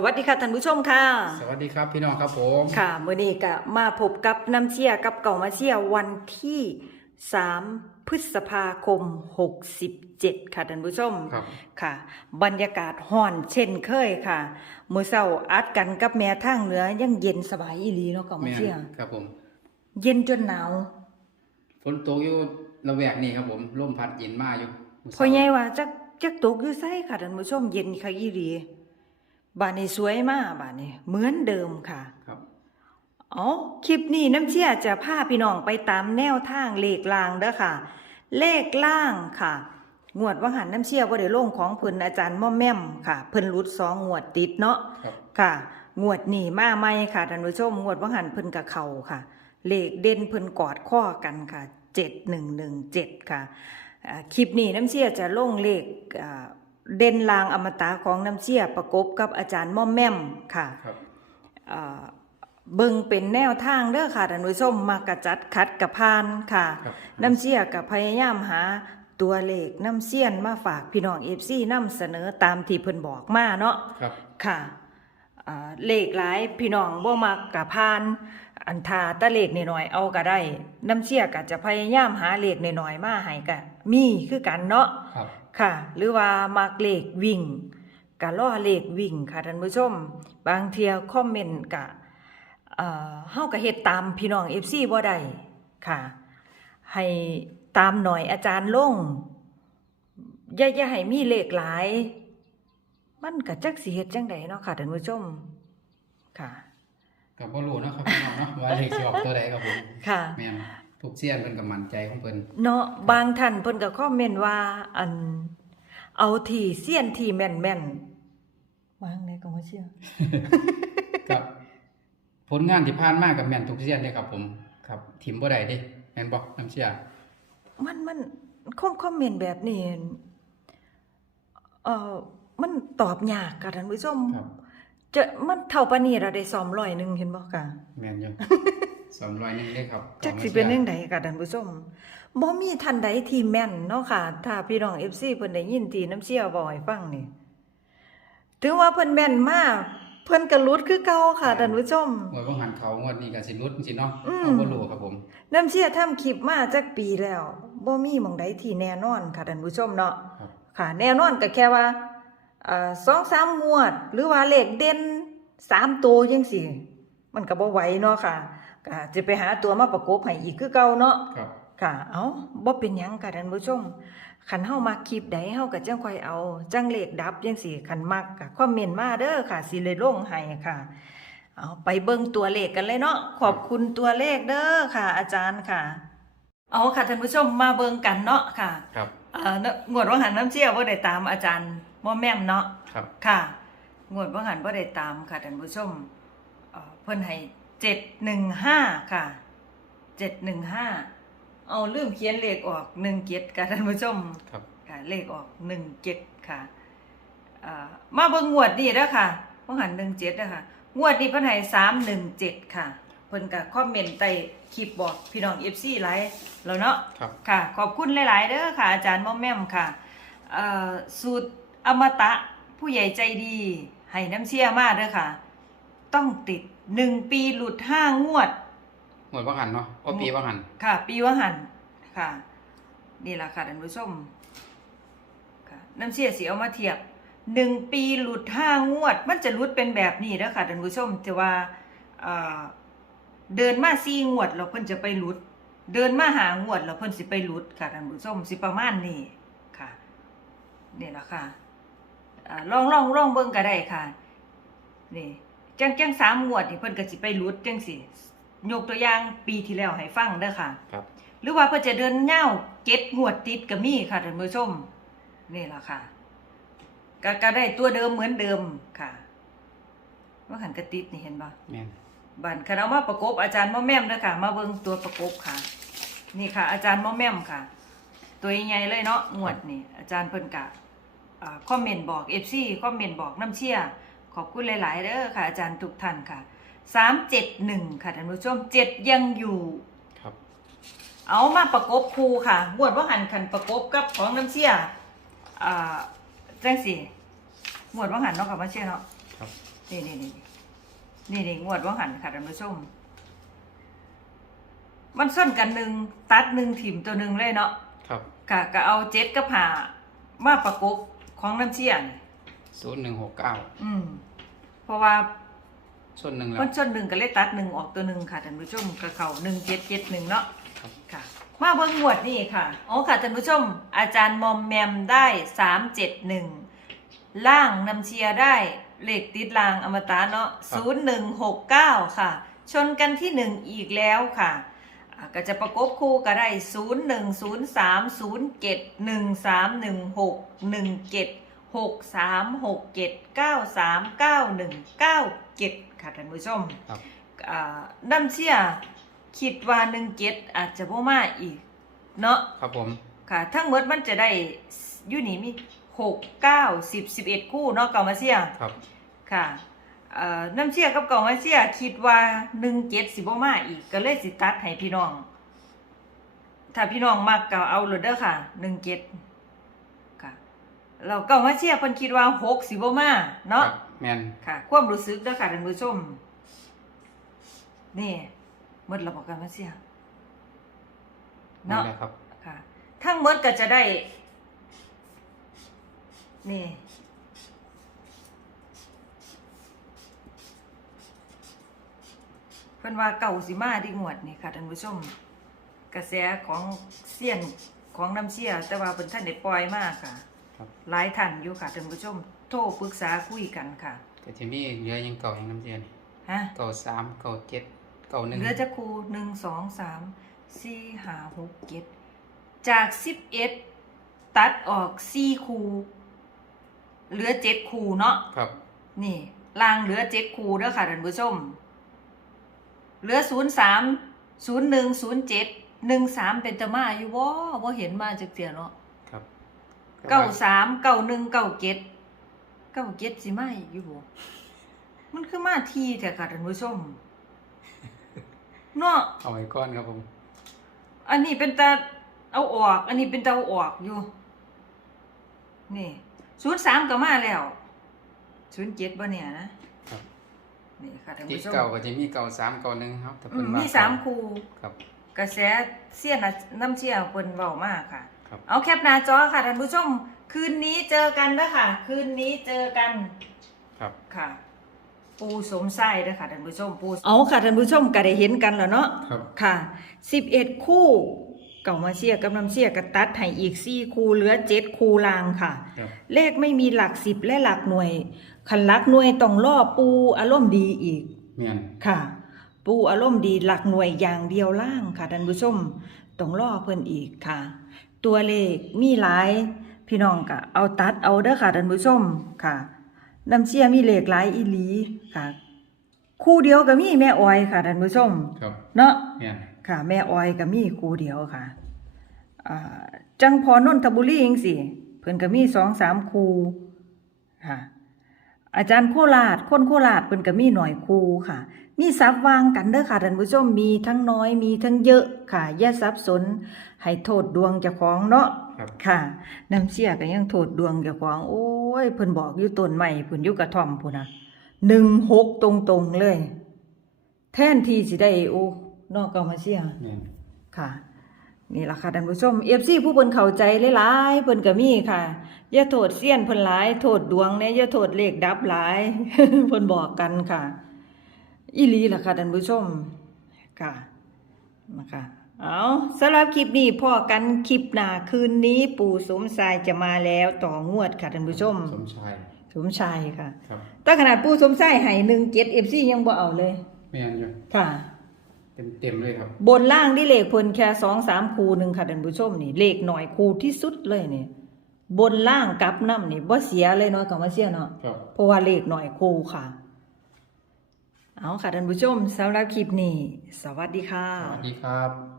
สวัสดีค่ะท่านผู้ชมค่ะ สวัสดีครับพี่น้องครับผมค่ะมื้อนี้ก็มาพบกับน้ำเชียกับเก่ามาเชียวันที่ 3 พฤษภาคม 67 ค่ะท่านผู้ชมครับค่ะ บรรยากาศห้อนเช่นเคยค่ะมื้อเช้าอัดกันกับแม่ทางเหนือยังเย็นสบายอีหลีเนาะเก่ามาแม่นเชียครับผม เย็นจนหนาวฝนตกอยู่ระแวกนี้ครับผมลมพัดเย็นมาอยู่มื้พอใหญ่ว่าจักจักตกอยู่ไสค่ะท่านผู้ชมเย็นค่ะอีหลี บ้านนี้สวยมากบ้านนี้เหมือนเดิมค่ะ ครับอ๋อคลิปนี้น้ำเชี่ยจะพาพี่น้องไปตามแนวทางเลขล่างเด้อค่ะ เลขล่างค่ะ งวดว่าหันน้ำเชี่ยว่าได้ลงของเพิ่นอาจารย์ม่อมแม่มค่ะ เพิ่นรุดสองงวดติดเนาะครับ ค่ะ งวดนี้มาใหม่ค่ะท่านผู้ชมงวดว่าหันเพิ่นกับเขาค่ะ เลขเด่นเพิ่นกอดข้อกันค่ะเจ็ดหนึ่งหนึ่งเจ็ดค่ะอ่าคลิปนี้น้ำเชี่ยจะลงเลขอ่า เด่นลางอมตะของน้ำเชี่ยประกบกับอาจารย์ม่อมแม่มค่ะครับเอ่อเบิ่งเป็นแนวทางเด้อค่ะท่านผู้ชมมากระจัดคัดกับพานค่ะครับน้ำเชี่ยกับพยายามหาตัวเลขน้ำเสี้ยนมาฝากพี่น้องเอฟซีนํเสนอตามที่เพิ่นบอกมาเนาะครับค่ะอ่าเลขหลายพี่น้องบ่มักกับพาน อันทาแตะเลขน้อยๆเอาก็ได้ น้ำเชี่ยก็จะพยายามหาเลขน้อยๆมาให้ก็มีคือกันเนาะ ครับค่ะ หรือว่ามักเลขวิ่งกะล่อเลขวิ่งค่ะท่านผู้ชม บางเทียคอมเมนต์กะเอ่อเฮาก็เฮ็ดตามพี่น้อง FC บ่ได้ค่ะ ให้ตามหน่อยอาจารย์ลงอย่าอย่าให้มีเลขหลาย มันก็จักสิเฮ็ดจังไดเนาะค่ะท่านผู้ชมค่ะกับบ่รู้เนาะครับพี่น้องเนาะว่าเลขสิออกตัวใดครับผมค่ะแม่น ทุกเสี้ยนเพิ่นก็มั่นใจของเพิ่นเนาะบางท่านเพิ่นก็คอมเมนต์ว่าอัน เอาที่เสี้ยนที่แม่นๆวางไหนก็บ่เชื่อครับ ผลงานที่ผ่านมากับแม่นทุกเสี้ยนเด้ครับ ผม ครับทิมบ่ได้เด้แม่นบ่น้ำเชื่อมันมันคอมคอมเมนต์แบบนี้เอ่อมันตอบยากค่ะท่านผู้ชมครับจะมันเท่าปานนี้เราได้ซ้อมร้อยหนึงเห็นบ่ค่ะแม่นอยู่ 200นึงเด้ครับจักสิเป็นจังไดค่ะท่านผู้ชมบ่มีท่านใดที่แม่นเนาะค่ะ ถ้าพี่น้อง FC เพิ่นได้ยินที่น้ำเชี่ยวบ่ให้ฟังนี่ ถึงว่าเพิ่นแม่นมากเพิ่นก็หลุดคือเก่าค่ะท่านผู้ชมงวดบ่หันเขางวดนี้ก็สิหลุดจังซี่เนาะอืมเอาบ่รู้ครับผม น้ำเชี่ยทำคลิปมาจักปีแล้วบ่มีหม่องใดที่แน่นอนค่ะท่านผู้ชมเนาะครับค่ะ แน่นอนก็แค่ว่าเอ่อสองสามงวด หรือว่าเลขเด่นสามตัวจังซี่มันก็บ่ไหวเนาะค่ะ ก็จะไปหาตัวมาประกบให้อีกคือเก่าเนาะครับ ค่ะ เอาบ่เป็นหยังค่ะท่านผู้ชมคันเฮามักคลิปใดเฮาก็จังค่อยเอา จังเลขดับจังซี่คันมักก็คอมเมนต์มาเด้อค่ะสิเลยลงให้ค่ะ เอาไปเบิ่งตัวเลขกันเลยเนาะขอบคุณตัวเลขเด้อค่ะ อาจารย์ค่ะ เอาค่ะท่านผู้ชมมาเบิ่งกันเนาะค่ะครับ เอ่อเนอะงวดว่าหันน้ำเชี่ยวบ่ได้ตามอาจารย์บ่แม่มเนาะ ครับ ค่ะ งวดว่าหันบ่ได้ตามค่ะท่านผู้ชมเอ่อเพิ่นให้ 715ค่ะ715เอาลืมเขียนเลขออก17ค่ะท่านผู้ชมครับค่ะเลขออก17ค่ะเอ่อมาเบิ่งงวดนี้เด้อค่ะว่าหัน17เด้อค่ะงวดนี้เพิ่นให้317ค่ะเพิ่นก็คอมเมนต์ใต้คลิปบอกพี่น้อง FC หลายแล้วเนาะครับค่ะขอบคุณหลาย ๆเด้อค่ะ อาจารย์ม่อมแม่มค่ะเอ่อสูตรอมตะผู้ใหญ่ใจดี ให้น้ำเชี่ยมาเด้อค่ะ ต้องติด หนึ่งปีหลุดห้างวด หมดว่าหันเนาะว่าปีว่าหันค่ะ ปีว่าหันค่ะ นี่แหละค่ะท่านผู้ชมค่ะน้ำเชี่ยสีเอามาเทียบหนึ่งปีหลุดห้างวด มันจะหลุดเป็นแบบนี้เด้อค่ะท่านผู้ชมแต่ว่าเอ่อเดินมาสี่งวดแล้วเพิ่นจะไปหลุด เดินมาหางวดแล้วเพิ่นสิไปหลุดค่ะท่านผู้ชมสิประมาณนี้ค่ะนี่แหละค่ะอ่าลองลองลองเบิ่งก็ได้ค่ะนี่ จังจังสามงวดนี่เพิ่นก็สิไปหลุดจังสิยกตัวอย่างปีที่แล้วให้ฟังเด้อค่ะ ครับ หรือว่าเพื่อจะเดินเง่าเก็ดงวดติดก็มีค่ะท่านผู้ชมนี่แหละค่ะก็ก็ได้ตัวเดิมเหมือนเดิมค่ะ ว่าหันกระติดนี่เห็นปะแม่นบันคณะมาประกบอาจารย์ม่อแม่มเด้อค่ะ มาเบิ่งตัวประกบค่ะ นี่ค่ะ อาจารย์ม่อแม่มค่ะ ตัวใหญ่ๆเลยเนาะงวดนี่อาจารย์เพิ่นกะอ่าคอมเมนต์บอก FC คอมเมนต์บอกน้ำเชี่ย ขอบคุณหลาย ๆเด้อค่ะ อาจารย์ทุกท่านค่ะ371ค่ะท่านผู้ชม7ยังอยู่ครับ เอามาประกบครูค่ะงวดว่าหันขันประกบกับของน้ำเชี่ยอ่าจังสิงวดว่าหันเนาะกับมาเชี่ยเนาะครับ นี่นี่นี่นี่นี่งวดว่าหันค่ะท่านผู้ชมมันส้นกันหนึ่งตัดหนึ่งถิ่มตัวหนึ่งเลยเนาะครับ ค่ะก็เอาเจ็ดกับหามาประกบของน้ำเชี่ยน ศูนย์หนึ่งหกเก้าอืมเพราะว่าส่วนหนึ่งแล้วมันส้นหนึ่งก็เลยตัดหนึ่งออกตัวหนึ่งค่ะท่านผู้ชมกับเขาหนึ่งเจ็ดเจ็ดหนึ่งเนาะครับ ค่ะ มาเบิ่งงวดนี่ค่ะอ๋อค่ะท่านผู้ชม อาจารย์มอมแมมได้สามเจ็ดหนึ่งล่างนำเชียร์ได้เลขติดลางอมตะเนาะศูนย์หนึ่งหกเก้าค่ะ ชนกันที่หนึ่งอีกแล้วค่ะอ่าก็จะประกบคู่ก็ได้ศูนย์หนึ่งศูนย์สามศูนย์เจ็ดหนึ่งสามหนึ่งหกหนึ่งเจ็ด หกสามหกเจ็ดเก้าสามเก้าหนึ่งเก้าเจ็ดค่ะท่านผู้ชมครับอ่าน้ำเชี่ยคิดว่าหนึ่งเจ็ดอาจจะพ่มาอีก เนาะครับผม ค่ะ ทั้งหมดมันจะได้อยู่นี่มีหกเก้าสิบสิบเอ็ดคู่เนาะเก่ามาเชี่ยครับ ค่ะเอ่อน้ำเชี่ยกับเก่ามาเชี่ยคิดว่าหนึ่งเจ็ดสิบ่มาอีกก็เลยสิตัดให้พี่น้อง ถ้าพี่น้องมักก็เอาเลยเด้อค่ะหนึ่งเจ็ดค่ะ เราเก่ามาเชี่ยเพิ่นคิดว่าหกสิบ่มาเนาะครับแมนค่ะ ความรู้สึกเด้อค่ะท่านผู้ชม นี่หมดระบบการมาเสียนั่นเนาะแหละครับค่ะ ทั้งหมดก็จะได้ นี่เพิ่นว่าเก่าสิมาที่งวดนี่ค่ะท่านผู้ชม กระแสของเสี้ยนของน้ำเชี่ยแต่ว่าเพิ่นท่านได้ปล่อยมากค่ะ ครับ หลายท่านอยู่ค่ะท่านผู้ชมโทรปรึกษาคุยกันค่ะก็จะมีเหลือยังเก่ายังน้ำเจียนฮะเก่าสามเก่าเจ็ดเก่าหนึ่งเหลือจะครูหนึ่งสองสามสี่ห้าหกเจ็ดจากสิบเอ็ดตัดออกสี่คูเหลือเจ็ดคูเนาะครับนี่ลางเหลือเจ็ดคูเด้อค่ะท่านผู้ชม เหลือศูนย์สามศูนย์หนึ่งศูนย์เจ็ดหนึ่งสามเป็นตะมาอยู่ว่ว่าเห็นมาจากเตียเนาะครับ เก้าสามเก้าหนึ่งเก้าเจ็ดเก้าเจ็ดสิมาอีกอยู่บ่มันคือมาทีแต่ค่ะท่านผู้ชมเนาะเอาไว้ก้อนครับผม อันนี้เป็นตาเอาออก อันนี้เป็นตาเอาออกอยู่ นี่ศูนย์สามก็มาแล้วศูนย์เจ็ดบ่เนี่ยนะครับนี่ค่ะท่านที่ผู้ชมเก่าก็จะมีเก่าสามเก่าหนึ่งครับถ้าอืเพิ่นมว่ามีสามคูครับ กระแสเสี้ยนน่ะน้ำเชี่ยวเพิ่นเว้ามากค่ะ ครับเอาแคปหน้าจอค่ะท่านผู้ชม คืนนี้เจอกันนะค่ะ คืนนี้เจอกันครับค่ะ ปูสมไส้เด้อค่ะท่านผู้ชมปูเอาค่ะท่านผู้ชมก็ได้เห็นกันแล้วเนาะครับ ค่ะ11คู่เก่ามาเชียร์กับน้ำเชียร์กระตัดให้อีก4คู่เหลือ7คู่ลางค่ะ ครับ เลขไม่มีหลัก10และหลักหน่วยคันหลักหน่วยต้องล่อปูอารมณ์ดีอีกแมนค่ะ ปูอารมณ์ดีหลักหน่วยอย่างเดียวล่างค่ะท่านผู้ชมต้องล่อเพิ่นอีกค่ะ ตัวเลขมีหลาย พี่น้องก็เอาตัดเอาเด้อค่ะท่านผู้ชมค่ะน้ำเชียร์มีเลขหลายอีหลีค่ะ คู่เดียวก็มีแม่ออยค่ะท่านผู้ชมครับเนาะแมนค่ะ แม่ออยก็มีคู่เดียวค่ะอ่าจังพอนนทบุรีเองสิเพิ่นก็มีสองสามคู่ค่ะ อาจารย์โคราชคนโคราชเพิ่นก็มีหน่อยคู่ค่ะ มีซับวางกันเด้อค่ะท่านผู้ชมมีทั้งน้อยมีทั้งเยอะค่ะอย่าสับสนให้โทษดวงเจ้าของเนาะครับค่ะน้ำเสียก็ยังโทษดวงเจ้าของ โอ้ยเพิ่นบอกอยู่ต้นใหม่เพิ่นอยู่กระท่อมพุ่นน่ะหนึ่งหกตรงๆเลย แทนที่สิได้โอ้นอกเก่ามาเสียแมนค่ะ นี่ล่ะค่ะท่านผู้ชม FC ผู้เพิ่นเข้าใจหลายๆเพิ่นก็มีค่ะ อย่าโทษเสี้ยนเพิ่นหลาย โทษดวงเนี่ยอย่าโทษเลขดับหลายเพิ่นบอกกันค่ะ อีหลีล่ะค่ะท่านผู้ชมค่ะนะคะเอาสำหรับคลิปนี้พ่อกันคลิปหน้าคืนนี้ปู่สมชายจะมาแล้วต่องวดค่ะท่านผู้ชม สมชาย สมชายค่ะครับ แต่ขนาดปู่สมชายให้17 FC ยังบ่เอาเลย แมนอยู่ค่ะ เต็มเต็มๆเลยครับ บนล่างที่เลขเพิ่นแค่สองสามคูหนึ่งค่ะท่านผู้ชมนี่เลขหน่อยคูที่สุดเลยนี่บนล่างกับน้ำนี่บ่เสียเลยเนาะกับมาเสียเนาะครับ เพราะว่าเลขหน่อยคูค่ะ เอาค่ะท่านผู้ชมสำหรับคลิปนี้ สวัสดีค่ะ สวัสดีครับ